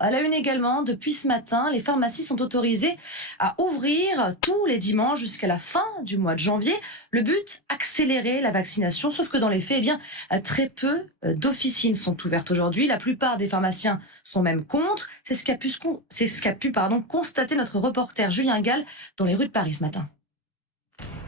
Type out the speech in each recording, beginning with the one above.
À la une également, depuis ce matin, les pharmacies sont autorisées à ouvrir tous les dimanches jusqu'à la fin du mois de janvier. Le but, accélérer la vaccination, sauf que dans les faits, très peu d'officines sont ouvertes aujourd'hui. La plupart des pharmaciens sont même contre. C'est ce qu'a pu constater notre reporter Julien Gall dans les rues de Paris ce matin.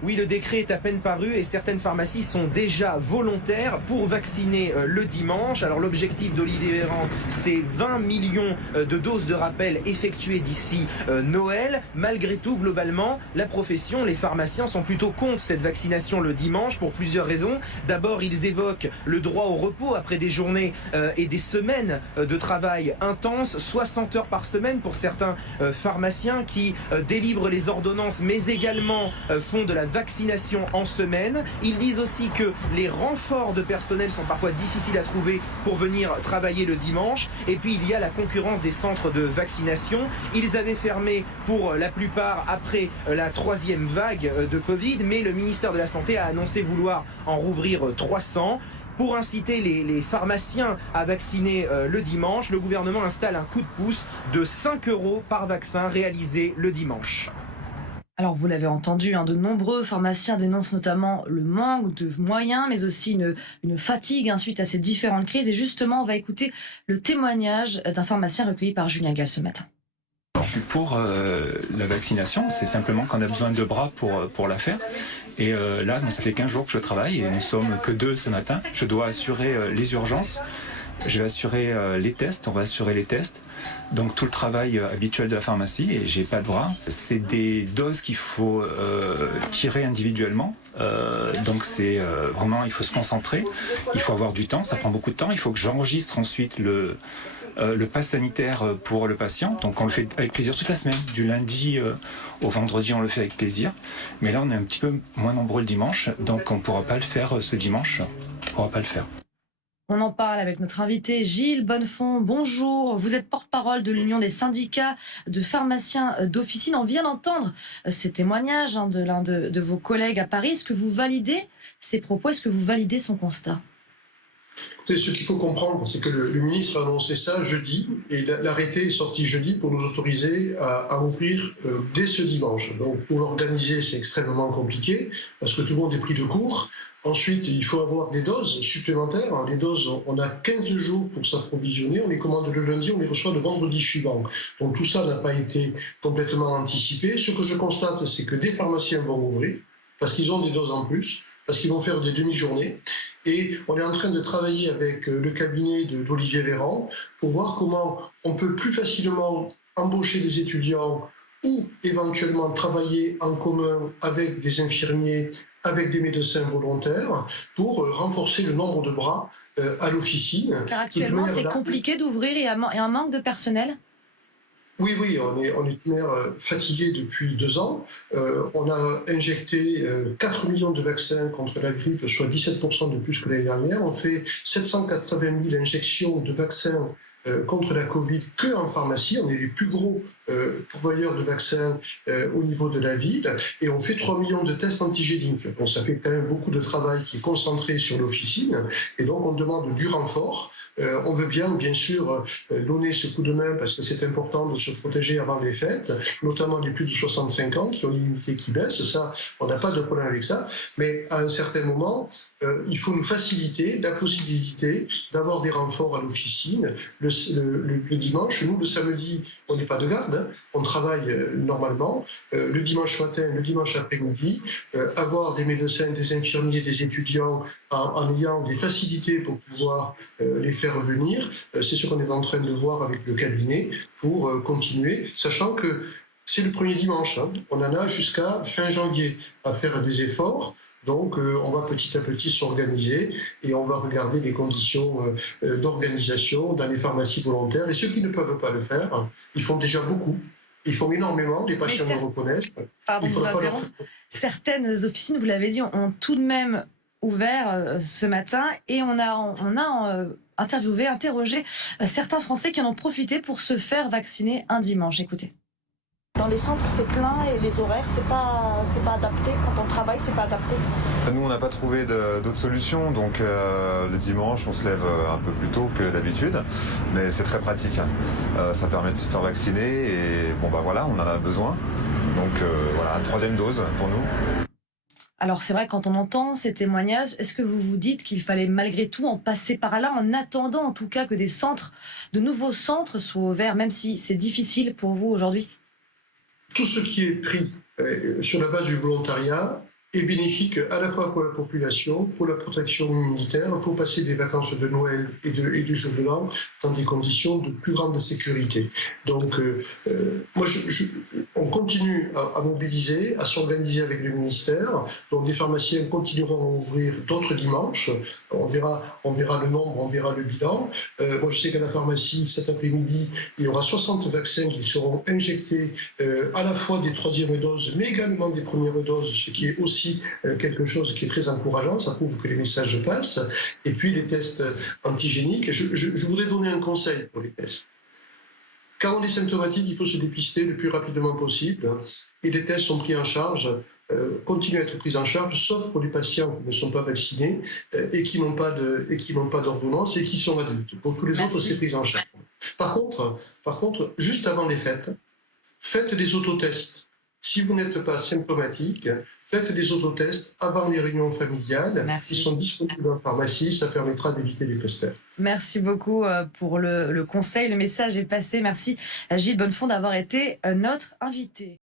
Oui, le décret est à peine paru et certaines pharmacies sont déjà volontaires pour vacciner le dimanche. Alors l'objectif d'Olivier Véran, c'est 20 millions de doses de rappel effectuées d'ici Noël. Malgré tout, globalement, la profession, les pharmaciens sont plutôt contre cette vaccination le dimanche pour plusieurs raisons. D'abord, ils évoquent le droit au repos après des journées et des semaines de travail intense, 60 heures par semaine pour certains pharmaciens qui délivrent les ordonnances mais également font de la vaccination en semaine. Ils disent aussi que les renforts de personnel sont parfois difficiles à trouver pour venir travailler le dimanche. Et puis il y a la concurrence des centres de vaccination. Ils avaient fermé pour la plupart après la troisième vague de Covid, mais le ministère de la Santé a annoncé vouloir en rouvrir 300. Pour inciter les pharmaciens à vacciner le dimanche, le gouvernement installe un coup de pouce de 5 € par vaccin réalisé le dimanche. Alors, vous l'avez entendu, de nombreux pharmaciens dénoncent notamment le manque de moyens, mais aussi une fatigue suite à ces différentes crises. Et justement, on va écouter le témoignage d'un pharmacien recueilli par Julien Gall ce matin. Je suis pour la vaccination, c'est simplement qu'on a besoin de bras pour la faire. Et là, ça fait 15 jours que je travaille et nous sommes que 2 ce matin. Je dois assurer les urgences. Je vais assurer les tests, on va assurer les tests. Donc tout le travail habituel de la pharmacie et j'ai pas de bras. C'est des doses qu'il faut tirer individuellement. Donc c'est vraiment, il faut se concentrer, il faut avoir du temps, ça prend beaucoup de temps. Il faut que j'enregistre ensuite le pass sanitaire pour le patient. Donc on le fait avec plaisir toute la semaine. Du lundi au vendredi, on le fait avec plaisir. Mais là, on est un petit peu moins nombreux le dimanche, donc on ne pourra pas le faire ce dimanche. On ne pourra pas le faire. On en parle avec notre invité Gilles Bonnefond. Bonjour, vous êtes porte-parole de l'Union des syndicats de pharmaciens d'officine. On vient d'entendre ces témoignages de l'un de vos collègues à Paris. Est-ce que vous validez ces propos? Est-ce que vous validez son constat? Ce qu'il faut comprendre, c'est que le ministre a annoncé ça jeudi, et l'arrêté est sorti jeudi pour nous autoriser à ouvrir dès ce dimanche. Donc pour l'organiser, c'est extrêmement compliqué, parce que tout le monde est pris de court. Ensuite, il faut avoir des doses supplémentaires. Les doses, on a 15 jours pour s'approvisionner. On les commande le lundi, on les reçoit le vendredi suivant. Donc tout ça n'a pas été complètement anticipé. Ce que je constate, c'est que des pharmaciens vont ouvrir, parce qu'ils ont des doses en plus, parce qu'ils vont faire des demi-journées. Et on est en train de travailler avec le cabinet d'Olivier Véran pour voir comment on peut plus facilement embaucher des étudiants ou éventuellement travailler en commun avec des infirmiers, avec des médecins volontaires pour renforcer le nombre de bras à l'officine. Car actuellement, c'est compliqué d'ouvrir et un manque de personnel? Oui, on est fatigué depuis 2 ans. On a injecté 4 millions de vaccins contre la grippe, soit 17% de plus que l'année dernière. On fait 780 000 injections de vaccins contre la Covid que en pharmacie. On est les plus gros pourvoyeurs de vaccins au niveau de la ville, et on fait 3 millions de tests antigéniques. Donc ça fait quand même beaucoup de travail qui est concentré sur l'officine, et donc on demande du renfort. On veut bien sûr donner ce coup de main, parce que c'est important de se protéger avant les fêtes, notamment les plus de 65 ans qui ont l'immunité qui baisse. Ça, on n'a pas de problème avec ça, mais à un certain moment, il faut nous faciliter la possibilité d'avoir des renforts à l'officine le dimanche. Nous, le samedi, on n'est pas de garde, on travaille normalement. Le dimanche matin, le dimanche après-midi, avoir des médecins, des infirmiers, des étudiants en ayant des facilités pour pouvoir les faire venir, c'est ce qu'on est en train de voir avec le cabinet pour continuer, sachant que c'est le premier dimanche. On en a jusqu'à fin janvier à faire des efforts. Donc, on va petit à petit s'organiser et on va regarder les conditions d'organisation dans les pharmacies volontaires. Et ceux qui ne peuvent pas le faire, ils font déjà beaucoup. Ils font énormément, les patients le reconnaissent. Pardon, vous interrompre. Certaines officines, vous l'avez dit, ont tout de même ouvert ce matin, et on a interrogé certains Français qui en ont profité pour se faire vacciner un dimanche. Écoutez. Dans les centres, c'est plein et les horaires, c'est pas adapté. Quand on travaille, c'est pas adapté. Nous, on n'a pas trouvé d'autres solutions, donc le dimanche, on se lève un peu plus tôt que d'habitude, mais c'est très pratique. Ça permet de se faire vacciner et bon, bah voilà, on en a besoin. Donc voilà, 3e dose pour nous. Alors c'est vrai, quand on entend ces témoignages, est-ce que vous vous dites qu'il fallait malgré tout en passer par là, en attendant en tout cas que de nouveaux centres soient ouverts, même si c'est difficile pour vous aujourd'hui? Tout ce qui est pris sur la base du volontariat est bénéfique à la fois pour la population, pour la protection immunitaire, pour passer des vacances de Noël et du jour de l'an dans des conditions de plus grande sécurité. Donc, on continue à mobiliser, à s'organiser avec le ministère. Donc, des pharmaciens continueront à ouvrir d'autres dimanches. On verra le nombre, on verra le bilan. Moi, je sais qu'à la pharmacie, cet après-midi, il y aura 60 vaccins qui seront injectés à la fois des 3e doses, mais également des premières doses, ce qui est aussi quelque chose qui est très encourageant, ça prouve que les messages passent. Et puis les tests antigéniques, je voudrais donner un conseil pour les tests. Quand on est symptomatique, il faut se dépister le plus rapidement possible et les tests sont pris en charge, continuent à être pris en charge, sauf pour les patients qui ne sont pas vaccinés et qui n'ont pas d'ordonnance et qui sont adultes. Pour tous les autres, c'est pris en charge. Par contre, juste avant les fêtes, faites des autotests. Si vous n'êtes pas symptomatique, faites des autotests avant les réunions familiales. Merci. Ils sont disponibles en pharmacie, ça permettra d'éviter les clusters. Merci beaucoup pour le conseil, le message est passé. Merci Gilles Bonnefond d'avoir été notre invité.